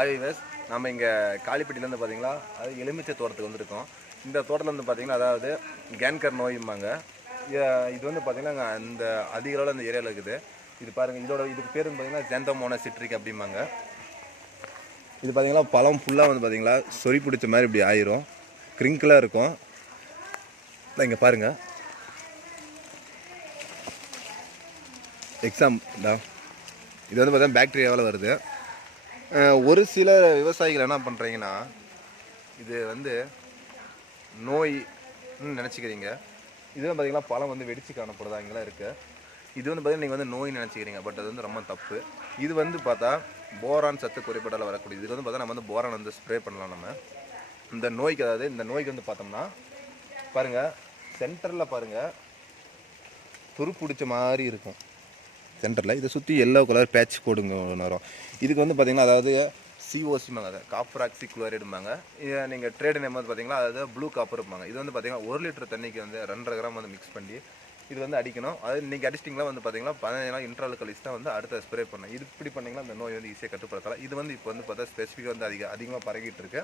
ஆய்வஸ் நம்ம இங்கே காளிப்பட்டிலேருந்து பார்த்தீங்களா அது எலுமிச்சை தோட்டத்துக்கு வந்திருக்கோம். இந்த தோட்டத்தில் வந்து பார்த்திங்கன்னா அதாவது கேன்கர் நோயும்பாங்க. இது வந்து பார்த்திங்கன்னா அங்க அந்த அதிக அளவில் அந்த ஏரியாவில் இருக்குது. இது பாருங்கள் இதோட இதுக்கு பேர் வந்து பார்த்தீங்கன்னா ஜெந்தமோன சிட்ரிக் அப்படிம்பாங்க. இது பார்த்திங்கன்னா பழம் ஃபுல்லாக வந்து பார்த்திங்களா சொறி பிடிச்ச மாதிரி இப்படி ஆயிரும். கிரிங்கிளாக இருக்கும். இங்கே பாருங்கள் எக்ஸாம் தான் இது வந்து பார்த்தீங்கன்னா பேக்டீரியாவில் வருது. ஒரு சில விவசாயிகள் என்ன பண்ணுறீங்கன்னா இது வந்து நோய்னு நினச்சிக்கிறீங்க. இது வந்து பார்த்தீங்கன்னா பழம் வந்து வெடிச்சு காணப்படுதா இங்கெல்லாம் இருக்குது இது வந்து பார்த்தீங்கன்னா நீங்கள் வந்து நோய் நினச்சிக்கிறீங்க. பட் அது வந்து ரொம்ப தப்பு. இது வந்து பார்த்தா போரான் சத்து குறைபாடால் வரக்கூடியது. இது வந்து பார்த்தா நம்ம வந்து போரான் வந்து ஸ்ப்ரே பண்ணலாம் நம்ம. இந்த நோய்க்கு அதாவது இந்த நோய்க்கு வந்து பார்த்தோம்னா பாருங்கள் சென்டரில் பாருங்கள் துருப்பிடிச்ச மாதிரி இருக்கும். சென்டரில். இதை சுற்றி எல்லோ கலர் பேட்ச் கோடுங்க ஒன்று வரும் இதுக்கு வந்து பார்த்திங்கன்னா அதாவது சிஓசிம்பாங்க அதை. காப்பர் ஆக்சி குளோரைடும்பாங்க நீங்கள் ட்ரேடு நேம் வந்து பார்த்திங்கன்னா அதாவது ப்ளூ காப்பர் இருப்பாங்க இது வந்து பார்த்தீங்கன்னா ஒரு லிட்டர் தண்ணிக்கு வந்து ரெண்டரை கிராம் வந்து மிக்ஸ் பண்ணி இது வந்து அடிக்கணும். அது நீங்கள் அடிச்சிட்டிங்களா வந்து பார்த்தீங்கன்னா பதினஞ்சு நாள் இன்ட்ரால் கழிச்சு தான் வந்து அடுத்த ஸ்ப்ரே பண்ணணும். இது இப்படி பண்ணிங்கன்னா அந்த நோய் வந்து ஈஸியாக கட்டுப்படுத்தலாம். இது வந்து இப்போ வந்து பார்த்தா ஸ்பெசிஃபிக்காக வந்து அதிக அதிகமாக பரவிட்டு இருக்கு.